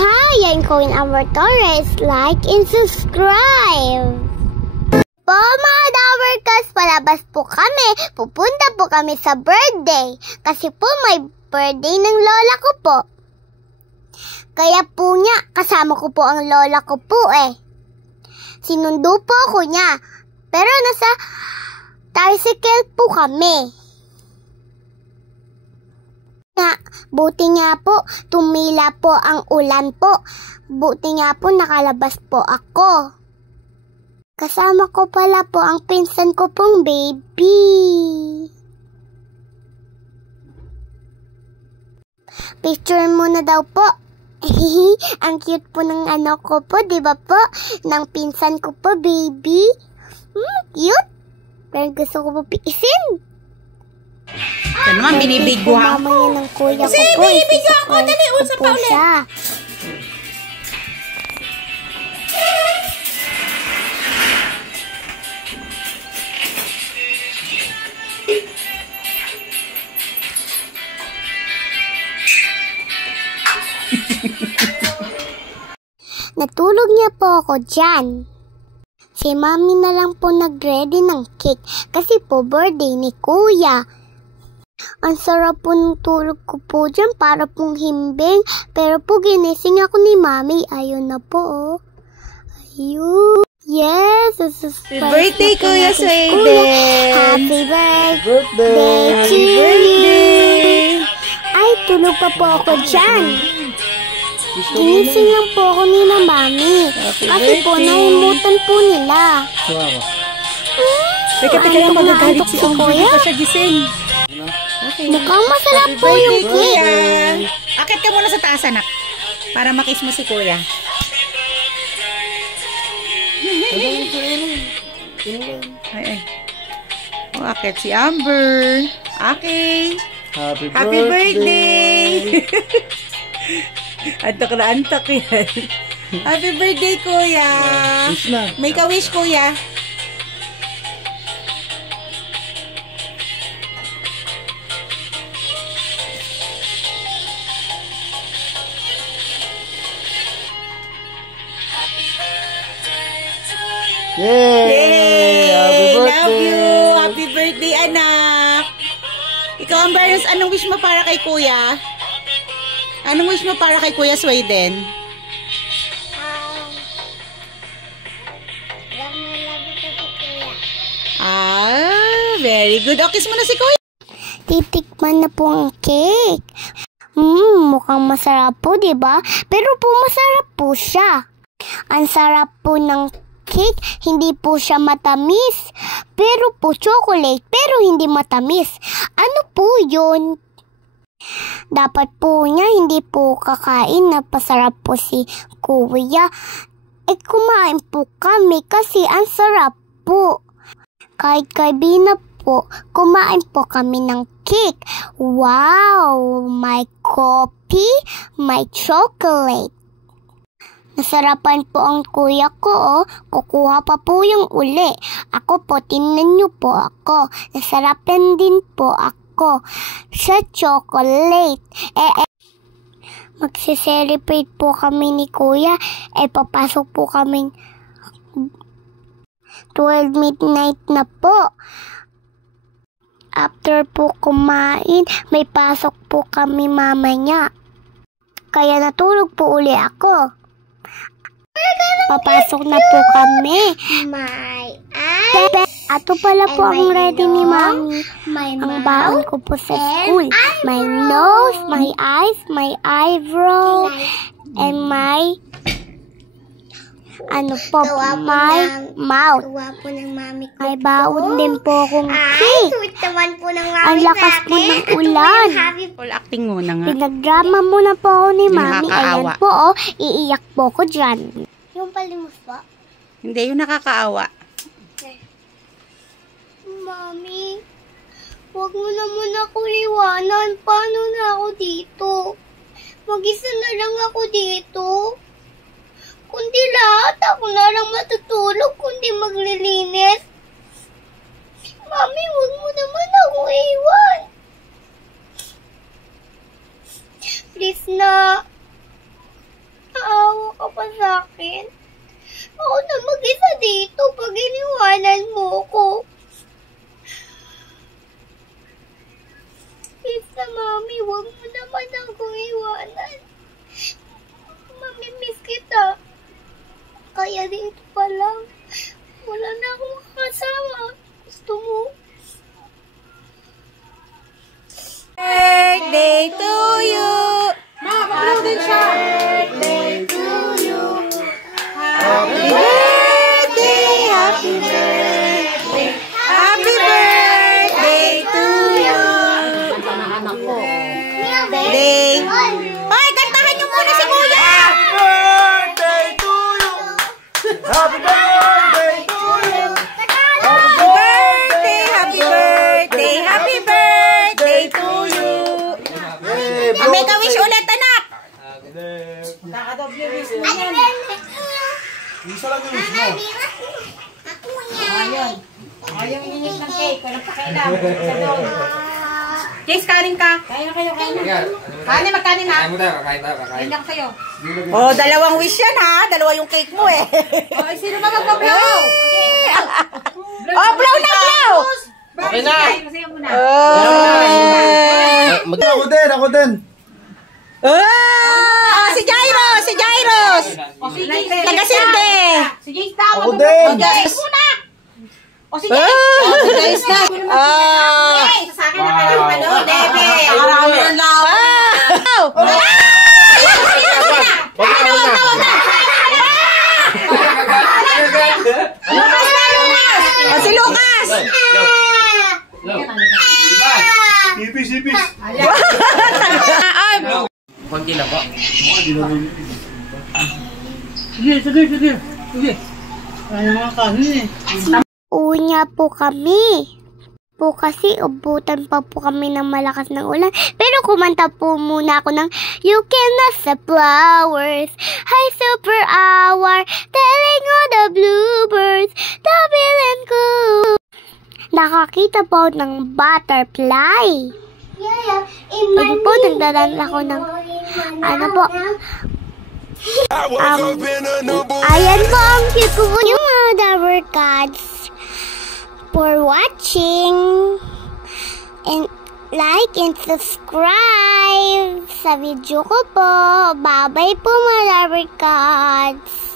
Hi, I'm Coin Amber Torres. Like and subscribe. Po mga Dawerkas, palabas po kami. Pupunta po kami sa birthday. Kasi po may birthday ng lola ko po. Kaya po niya, kasama ko po ang lola ko po eh. Sinundo po ako niya. Pero nasa tricycle po kami. Buti nga po, tumila po ang ulan po. Buti nga po, nakalabas po ako. Kasama ko pala po ang pinsan ko pong baby. Picture muna daw po. Ang cute po ng ano ko po, di ba po? Ng pinsan ko po, baby. Cute. Pero gusto ko po piisin. Ito naman, binibidyo ako. Mamaya ng kuya kasi ko po. binibidyo ako. Dali, usap pa ulit. Natulog niya po ako dyan. Si mami na lang po nag-ready ng cake kasi po birthday ni kuya. Ang sarap po ng tulog ko po dyan para pong himbing. Pero po ginising ako ni mami. Ayun na po oh. Ayun. Yes, this is happy birthday Kuya Sweden. Happy birthday to you. Ay, tulog pa po ako dyan. Ginising lang po ako ni na mami. Kasi po naimutan po nila. Teka lang, magagalit si Amber. Hindi pa siya gising. Okay. Mukhang masarap po yung cake. Akit ka muna sa taas, anak. Para makiss mo si Kuya. Ay. Oh, akit si Amber. Okay. Happy birthday. Antak na antak yan. Happy birthday, Kuya. May ka-wish, Kuya. Yay! Happy birthday! Love you! Happy birthday, anak! Ikaw, Amber, anong wish mo para kay Kuya? Anong wish mo para kay Kuya Sweden? Love ko si kuya. Very good. O, kiss mo na si Kuya. Titikman na po ang cake. Mukhang masarap po, diba? Pero po masarap po siya. Ang sarap po ng cake, hindi po siya matamis. Pero po chocolate, pero hindi matamis. Ano po yun? Dapat po niya hindi po kakain na pasarap po si kuya. Kumain po kami kasi ang sarap po. Kahit na po, kumain po kami ng cake. Wow! May coffee, may chocolate. Nasarapan po ang kuya ko, oh. Kukuha pa po yung uli. Ako po, tingnan niyo po ako. Nasarapan din po ako sa chocolate. Magse-celebrate po kami ni kuya. Papasok po kami 12 midnight na po. After po kumain, may pasok po kami mamaya. Kaya natulog po uli ako. Papasok na po kami. My eyes. Ato pala po ang ready ni mami. Ang baon ko po sa school. My nose, my eyes, my eyebrow, and my my mouth. Po ng mami ko. May baon din po akong cake. Sweet naman po ng mami Ang lakas po ng ulan. Full acting muna nga. Pinagdrama muna po ako ni mami. Nakakaawa. Ayan po, oh, iiyak po ko dyan. Yung palimos po. Hindi, yung nakakaawa. Mami, huwag mo naman ako iwanan. Paano na ako dito? Mag-isa na lang ako dito. Kundi lahat, ako na lang matutulog, kundi maglilinis. Mami, huwag mo naman ako iwan. Please na. sa akin. Ako na mag-isa dito pag iniwanan mo ko. Please na, Mami, huwag mo naman akong iwanan. Mamimiss kita. Kaya dito pa lang. Wala na akong kasama. Gusto mo? Birthday to you! Mama, din siya! Birthday to you. Happy birthday! Happy birthday! Happy birthday to you! Birthday! Ay, kantahan niyo muna si Kuya! Birthday to you! Happy birthday to you! Happy birthday! Happy birthday! Happy birthday to you! May ka-wish ulit, anak! Isa lang yung wish mo. Yung init ng cake, walang pakailan. Chase, kanin ka. Kain na kayo, kain na. Kanin, magkanin ha. Kain lang kayo. Oh, dalawang wish yan ha. Dalawa yung cake mo eh. Oh, sino ba magpa-blow? Oh, blow na, blow! Okay na. Ako din. Oh, si Jairus, si Jairus. Taga-Silde. Si Jace daw. Ako din. O si Jace. Sa akin na kayo, Debe. Marami ng lawa. Si Lucas. Sipis. Konti lang po. Sige. Wala nga kanin eh. Unya po kami. Po kasi ubutan pa po kami ng malakas ng ulan. Pero kumanta po muna ako ng You Can Not the Flowers. Hi Super Hour. Telling all the bluebirds. Double and cool. Nakakita po ng butterfly. Pwede po nagdadan ako ng ano po. Ayan po ang cute ko po yung mga Dabber Cats for watching and like and subscribe sa video ko po. Bye bye po mga Dabber Cats.